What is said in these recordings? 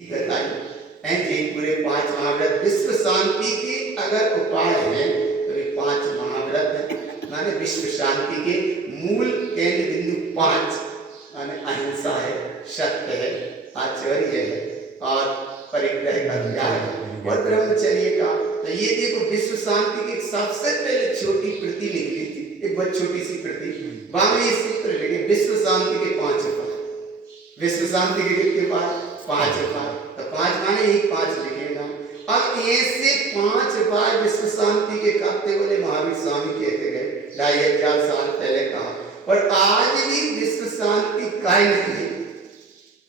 बताई हैं जी पूरे 5 महाव्रत विश्व शांति के अगर उपाय हैं तो ये 5 महाव्रत हैं। माने विश्व शांति के मूल केंद्र बिंदु 5 माने अहिंसा है, सत्य है, आचर्य है और परिग्रह का त्याग है और ब्रह्मचर्य का। तो ये देखो विश्व शांति की सबसे पहले छोटी प्रति निकली थी, एक बहुत छोटी सी प्रति। बाद में ये सूत्र लगे विश्व शांति के 5 उपाय। विश्व शांति के कितने उपाय? 5 उपाय। तो 5 माने ही 5 लिखेगा। अब ऐसे 5 उपाय विश्व शांति के करते बोले महावीर स्वामी कहते गए 2500 साल पहले कहा, और आज भी विश्व शांति कायम नहीं।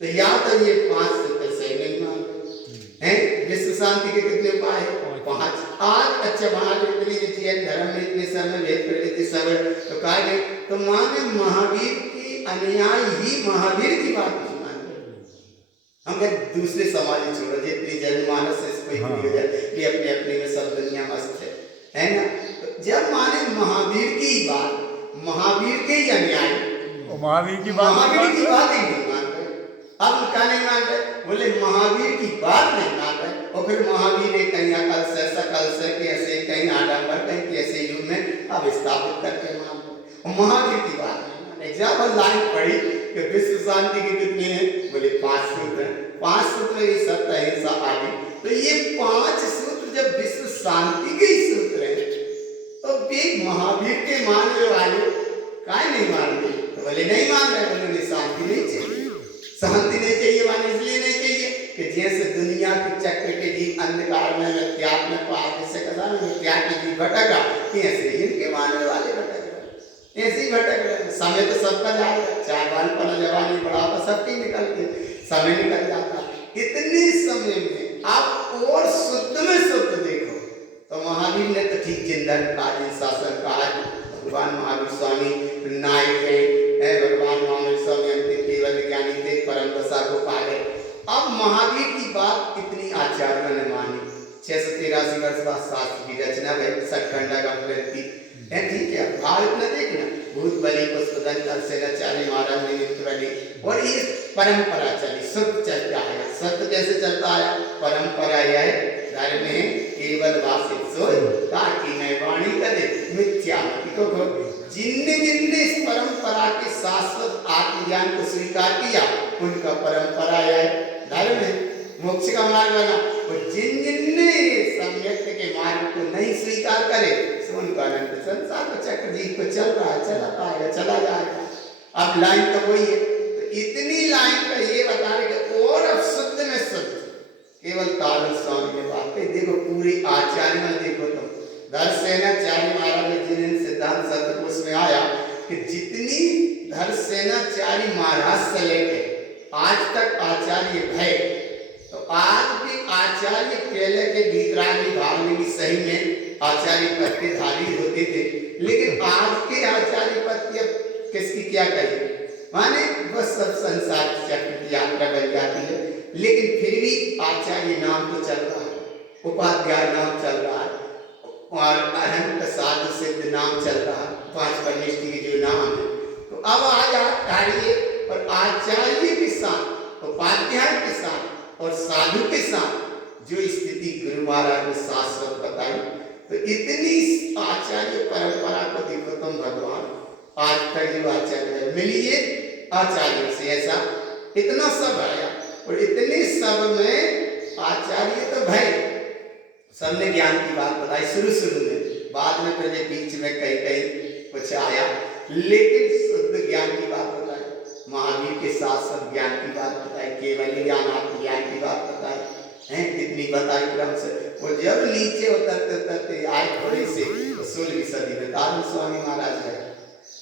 तो या तो ये 5 सूत्र सही नहीं मानते हैं। विश्व शांति के कितने उपाय है? 5। आज अच्छा महावीर इतनी धर्म में इतने समय भेद प्रवृत्ति सब तो कहा गए, तो माने महावीर की अनुयायी ही महावीर की बात नहीं मानते। हम कहते दूसरे समाज छोड़ो, जितनी जनमानस है इसको हो जाए कि अपने अपने में सब दुनिया मस्त है ना। तो जब माने महावीर की बात, महावीर के ही अनुयायी महावीर की बात ही नहीं मान रहे। अब क्या नहीं मान रहे? बोले महावीर की बात नहीं मान रहे और फिर महावीर ने कहीं अकल से सकल से कैसे कहीं आडम्बर कहीं कैसे युग में अब स्थापित करके मान रहे। महावीर की बात नहीं माने। जब लाइन पढ़ी कि विश्व शांति के कितने हैं? बोले 5 सूत्र हैं। 5 सूत्र ये सत्य अहिंसा आदि। तो ये 5 सूत्र जब विश्व शांति के ही सूत्र हैं तो वे महावीर के मानने वाले काहे नहीं मान रहे? तो बोले नहीं मान रहे, उन्होंने शांति नहीं चाहिए। शांति नहीं चाहिए माने इसलिए नहीं चाहिए कि जैसे दुनिया के चक्र के जीव अंधकार में मिथ्यात्व में पाप से कहा ना मिथ्या के जीव भटका, ऐसे ही इनके मानने वाले भटक रहे, ऐसे ही भटक रहे। समय तो सबका जाएगा, चाहे बालपन जवानी बढ़ापा सबकी निकल के समय निकल जाता। इतने समय में आप और शुद्ध में शुद्ध देखो तो महावीर ने तो ठीक चिंतन कार्य शासन कहा। भगवान महावीर स्वामी नायक है, भगवान महावीर स्वामी अंतिम केवल ज्ञानी थे, परम दशा को पा गए। अब महावीर की बात कितनी आचार्यों ने मानी। 683 वर्ष बाद शास्त्र की रचना भई, सतखंडा का ग्रंथि है, ठीक है। भारत में देखना भूत बलि पुष्पदन सेनाचार्य महाराज ने मित्र और ये परंपरा चली, सत्य चलता है। सत्य कैसे चलता है? परंपरा यह धर्म में केवल वासित सोय ताकि मैं वाणी करे मिथ्यामति को जिनने जिनने इस परंपरा के शाश्वत आत्मज्ञान को स्वीकार किया उनका परंपरा यह धर्म है, मोक्ष का मार्ग बना। और जिन जिनने सम्यक के मार्ग को नहीं स्वीकार करे सो उनका अनंत संसार का चक्र जीव को चल रहा है, चला पाएगा, चला जाएगा। अब लाइन तो वही है। तो इतनी लाइन का ये बता रहे कि और अब शुद्ध में शुद्ध केवल तारण स्वामी ने बात कही। देखो पूरे आचार्य में देखो तो धर्मसेनाचार्य महाराज ने जिन सिद्धांत सतकोश में आया कि जितनी धर्मसेनाचार्य महाराज से लेके आज तक आचार्य भय, तो आज भी आचार्य पहले के वितरागी भावने की सही में आचार्य पद के धारी होते थे, लेकिन आज के आचार्य पद की किसकी क्या कही माने बस सब संसार चक्र की यात्रा बन जाती है। लेकिन फिर भी आचार्य नाम तो चल रहा है, उपाध्याय नाम चल रहा है और अनंत साधु सिद्ध नाम चल रहा है, 5 परमेष्टि के जो नाम है। तो अब आज आचार्य और आचार्य के साथ, उपाध्याय के साथ और साधु के साथ जो स्थिति गुरु महाराज ने शाश्वत बताई, तो इतनी आचार्य परंपरा को देखो तुम भगवान आज तक जो आचार्य मिलिए आचार्य से ऐसा इतना सब आया और इतने सब में आचार्य तो भाई सबने ज्ञान की बात बताई शुरू में, बाद में तो बीच में कहीं कहीं कुछ आया, लेकिन शुद्ध ज्ञान की बात बताई, महावीर के शाश्वत ज्ञान की बात बताई, केवल ज्ञान आत्म ज्ञान की बात बताई हैं, कितनी बताई क्रम से। और जब नीचे उतरते उतरते आए थोड़े से तो 16वीं सदी में तारण स्वामी महाराज गए।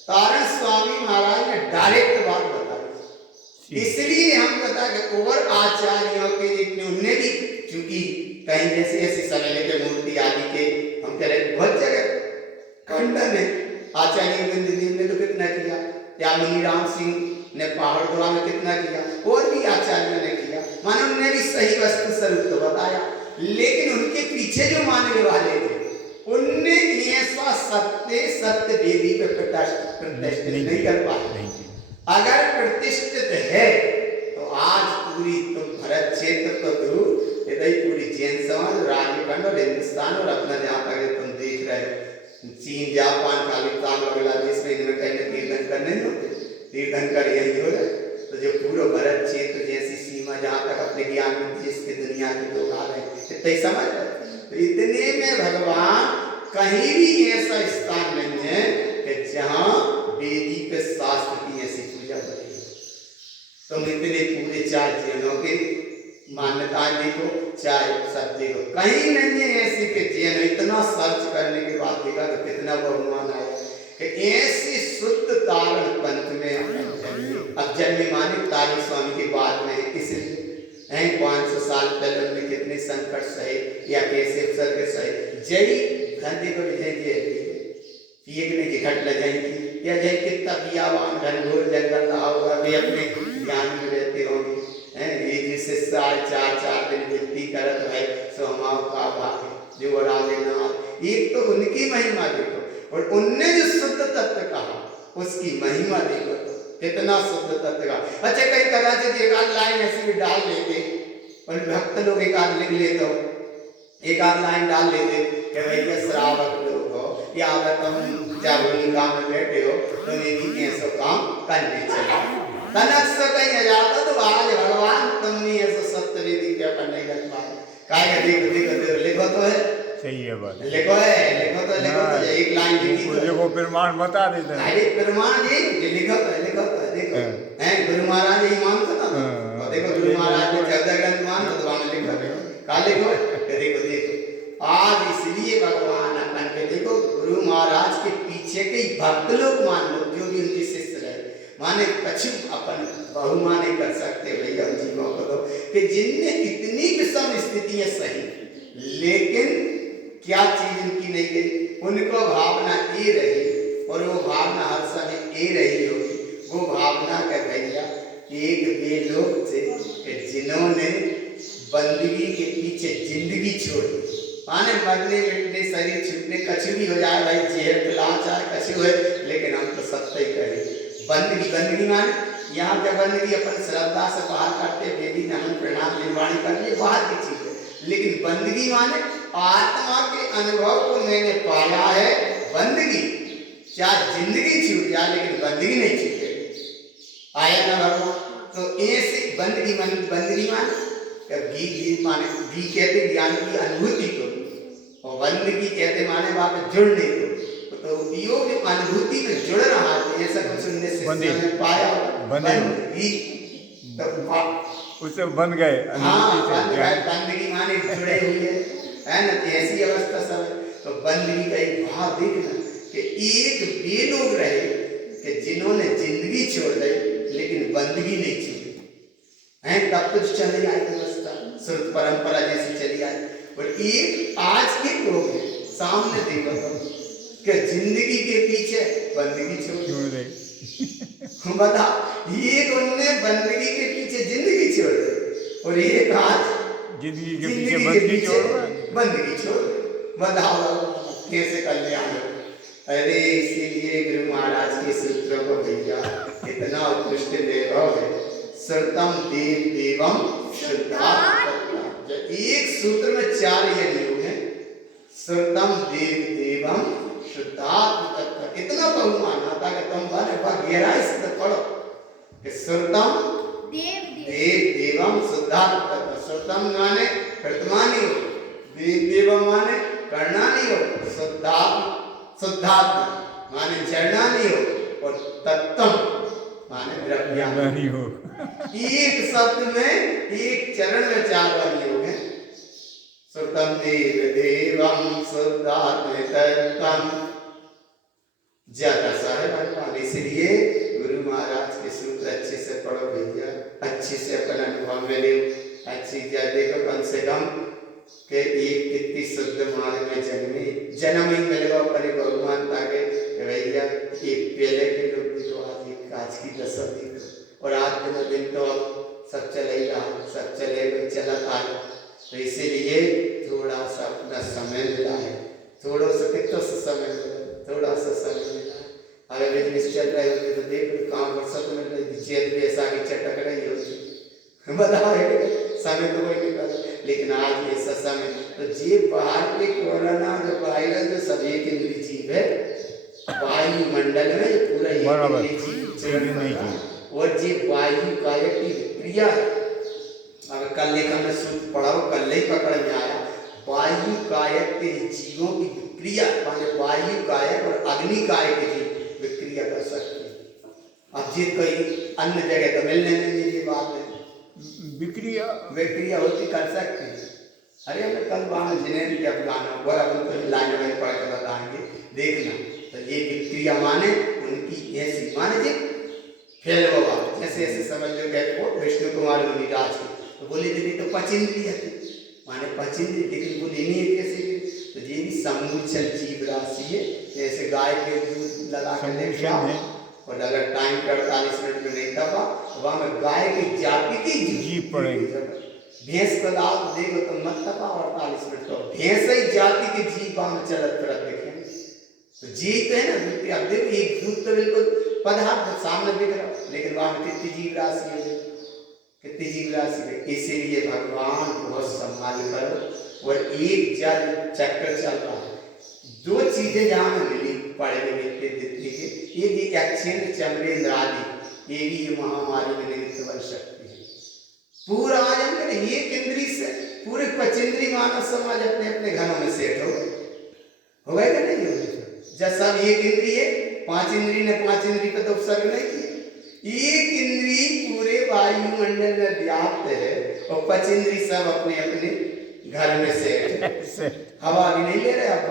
तारण स्वामी महाराज ने डायरेक्ट बात बताई, इसलिए हम बता के और आचार्यों के जितने उनने भी क्योंकि कहीं जैसे ऐसे समय लेके मूर्ति आदि के हम कह रहे बहुत जगह खंडन है। आचार्य गोविंद देव ने तो कितना किया, या मुनि राम सिंह ने पहाड़ में कितना किया, और भी आचार्यों ने किया, माने उन्होंने भी सही वस्तु स्वरूप तो बताया, लेकिन उनके पीछे जो मानने वाले थे उनने ऐसा सत्य वेदी पे प्रतिष्ठित नहीं कर पाए। अगर प्रतिष्ठित है तो आज पूरी तुम भरत क्षेत्र तो दूर, इधर पूरी जैन समाज, राजखंड और हिंदुस्तान और अपना जहाँ तक तुम देख रहे हो चीन, जापान, पाकिस्तान, बांग्लादेश में इनमें कहीं ना तीर्थंकर नहीं होते, तीर्थंकर यही हो रहे। तो जो पूरा भरत क्षेत्र जैसी सीमा जहाँ तक अपने ज्ञान में देश के दुनिया के लोग आ रहे हैं, इतना ही समझ रहे। तो इतने में भगवान कहीं भी ऐसा स्थान नहीं है कि जहाँ वेदी पे शास्त्र की ऐसी पूजा बनी। तुम इतने पूरे 4 जैनों के मान्यताएं देखो, चाहे सब देखो, कहीं नहीं है ऐसी कि जैन इतना सर्च करने के बाद देखा तो कितना बहुमान आया कि ऐसी शुद्ध तारण पंथ में अब जन्मे माने तारी स्वामी के बाद में, इसलिए 500 साल पहले उन्होंने कितने संकट सहे या कैसे सर्ग सहे। जय धंधे को पिए की घटना जाएंगी या जय कितना बियावान घनघोर जंगल रहा होगा, वे अपने ज्ञान में रहते होंगे। ये जिससे 4 दिन विनती करत है सो हमाओ का भाग्य जो राधे नाथ। एक तो उनकी महिमा देखो, और उनने जो शुद्ध तत्व कहा उसकी महिमा देखो कितना शुद्ध तत्व का। अच्छा कई तरह से एक आध लाइन ऐसी भी डाल लेते और भक्त लोग एक आध लिख लेते हो, एक आध लाइन डाल लेते कि भैया श्रावक लोग हो या अगर तुम जागरूकता में बैठे हो तो ये भी कैसे काम करने चाहिए। तनक से कहीं जाता तो आज भगवान तुमने ऐसा सत्य वेदी क्या करने का काय देखो देखो लिखो तो है सही है बात, लिखो तो एक लाइन लिखी तो देखो प्रमाण बता देते हैं। अरे प्रमाण ये लिखो तो देखो हैं गुरु महाराज ही मानते ना, और देखो गुरु महाराज ने 14 ग्रंथ मानते तो वहां लिखो का लिखो देखो आज इसलिए भगवान अपन के देखो गुरु महाराज के पीछे के भक्त लोग मान लो जो भी उनके शिष्य रहे माने कछु अपन बहुमाने कर सकते भैया जीवों को तो कि जिनने इतनी विषम स्थितियां सही लेकिन क्या चीज उनकी नहीं गई, उनको भावना ये रही और वो भावना हर समय ये रही होगी, वो भावना का भैया एक वे लोग थे कि जिन्होंने बंदगी के पीछे जिंदगी छोड़ दी, माने मरने मिटने शरीर छूटने कछु भी हो जाए भाई जहर पिला चाहे कछु है, लेकिन हम तो सत्य ही करें। बंदगी माने यहाँ क्या बंदगी अपन श्रद्धा से बाहर करते वेदी नमन प्रणाम निर्वाणी कर लिए बाहर की चीज है, लेकिन बंदगी माने आत्मा के अनुभव को मैंने पाया है। बंदगी चाहे जिंदगी छूट जाए लेकिन बंदगी नहीं छूटेगी, आया ना भगवान। तो ऐसे बंदगी माने घी माने घी कहते ज्ञान की अनुभूति को, और बंदगी कहते माने वहां पे जुड़ने को। तो योग अनुभूति में जुड़ रहा है ऐसा कुछ उनने पाया बंदगी उससे बन गए। हाँ बंदगी माने जुड़े हुए है ना, ऐसी अवस्था सब। तो बंदगी का एक भाव देखना कि एक वे लोग रहे कि जिन्होंने जिंदगी छोड़ दी लेकिन बंदगी नहीं छोड़ी है, तब तो चली आई व्यवस्था श्रुत परंपरा जैसी चली आई। और एक आज के लोग हैं सामने देखो तो कि जिंदगी के पीछे बंदगी छोड़ दे बता, ये उनने बंदगी के पीछे जिंदगी छोड़ दी और ये आज जिंदगी के पीछे बंदगी छोड़ बताओ कैसे कल्याण। अरे इसीलिए गुरु महाराज के सूत्रों को भैया इतना उत्कृष्ट वैभव है। श्रुतम देव देवम शुद्धात्म, एक सूत्र में 4 ये योग हैं। श्रुतम देव देवम शुद्धात्म तत्व, इतना बहुमान आता कि तुम गहराई से पढ़ो कि श्रुतम देव देवम शुद्धात्म तत्व। श्रुतम माने वर्तमानी हो, देव देवम माने करणानी हो, शुद्धात्म माने चरणानी हो, और तत्तम माने द्रव्यानी हो। एक शब्द में एक चरण में 4 वाली योग है। श्रुतम देव देवम शुद्धात्म तत्तम, ज्यादा सारे भगवान। इसलिए गुरु महाराज के सूत्र अच्छे से पढ़ो भैया, अच्छे से अपना अनुभव में ले अच्छी देखो कम से कम के एक कितनी शुद्ध मार्ग में जन्म ही मिलेगा अपने भगवानता के भैया। एक पहले के लोग भी तो आज की दशा देखो, और आज दिन तो अब सब चले ही रहा, सब चले चला था। तो इसीलिए थोड़ा सा अपना समय मिला है, थोड़ा सा कितना सा समय मिला, थोड़ा सा समय मिला है। अगर बिजनेस चल रहे होते तो देख लो काम फुर्सत में जेल भी ऐसा की चटक रही होती बताओ समय तो कोई नहीं कर, लेकिन आज ऐसा समय तो जे बाहर के कोरोना जो वायरस जो सब एक इंद्रिय जीव है, वायुमंडल में ये पूरा बराबर। एक इंद्रिय जीव चरण कर रहा है। एक और जे वायु कायक की क्रिया है, अब कल एक हमने सूत्र पढ़ा हो, कल ही पकड़ में आया, वायु कायक के जीवों की विक्रिया माने वायु कायक और अग्नि कायक के जीव विक्रिया कर सकते हैं। अब जी कोई अन्य जगह तो मिलने नहीं, ये बात है विक्रिया होती कर सकते हैं। अरे हमें कल वहाँ जिन्हें जब गाना हुआ अपन तो लाइन में पढ़ कर बताएंगे, देखना। तो ये विक्रिया माने उनकी ऐसी माने जी फैल बाबा जैसे ऐसे समझ लो गए वो विष्णु कुमार मुनिराज की, तो बोले थे तो पचिंद्रिय थी माने पचिंद्रिय, लेकिन बोले नहीं है कैसे, तो ये भी समूचल जीव राशि है। जैसे गाय के दूध लगा कर देखा और अगर टाइम पे 48 मिनट में नहीं दबा तो वहाँ में गाय की जाति की जीव पड़ेगी। भैंस को लाओ तो देखो तो मत दबा 48 मिनट तो भैंस ही जाति की जीव वहाँ में चलत फिरत देखें तो जीव तो है ना दूध। अब देखो एक दूध तो बिल्कुल पदार्थ सामने दिख रहा, लेकिन वहाँ में कितनी जीव राशि है, कितनी जीव राशि है। इसीलिए भगवान बहुत संभाल करो। और एक जल चक्र चल रहा है, दो चीजें जहाँ में मिली पड़े हुए व्यक्ति दिखती है, ये भी अक्षेंद्र चंद्रेंद्र आदि ये भी ये महामारी में निमित्त बन सकती है। पूरा आज हम एक इंद्री से पूरे पचेंद्री मानव समाज अपने अपने घरों में सेट हो गए कि नहीं हो गए। जब सब एक इंद्री है, पांच इंद्री ने पांच इंद्री का तो उपसर्ग नहीं किया, एक इंद्री पूरे वायुमंडल में व्याप्त है और पचेंद्री सब अपने अपने घर में सेट हवा भी नहीं ले रहे अब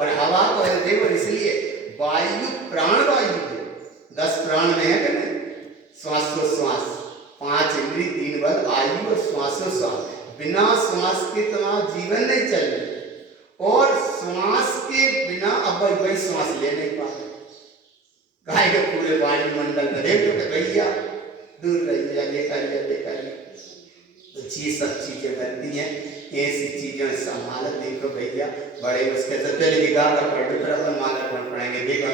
और हवा तो देखो इसलिए वायु प्राण वायु है, 10 प्राण में है कि नहीं, श्वासोश्वास 5 इंद्रिय 3 बल आयु और श्वासोश्वास, बिना श्वास के तुम्हारा जीवन नहीं चल रही और श्वास के बिना अब वही श्वास ले नहीं पा रहे। गाय के पूरे वायुमंडल में देखो कि भैया दूर रहिए ये करिए तो ये सब चीजें बनती हैं। ऐसी चीजें संभाल देखो भैया बड़े उसके से चले गा कर पढ़ फिर अपन माला पढ़ेंगे देखो।